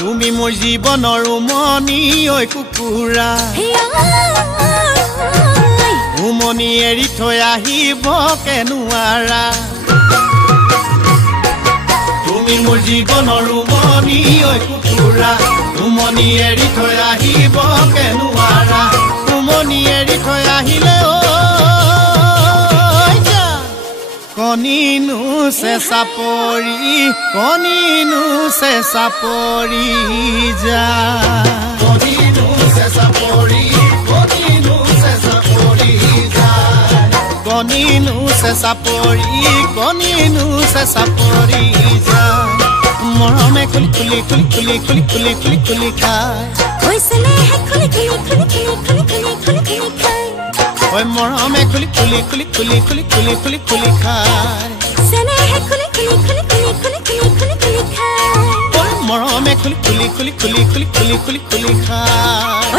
তুমি মোৰ জীৱনৰ উমনি ঐ কুকুৰা উমনি এৰি থৈ আহিব কেনুৱাৰা তুমি মোৰ জীৱনৰ উমনি ঐ কুকুৰা উমনি এৰি থৈ আহিব কেনুৱাৰা উমনি এৰি থৈ আহিলে কণিনু চেঁচা পৰি যা কণিনু চেঁচা পৰি যা কণিনু চেঁচা পৰি যা মৰমে খুলি খুলি খুলি খুলি খুলি খুলি খুলি খুলি খায় ঐ মৰমে খুলি খুলি খুলি খুলি খুলি খুলি খুলি খুলি খায় মৰমে খুলি খুলি খুলি খুলি খুলি খুলি খুলি খুলি খায়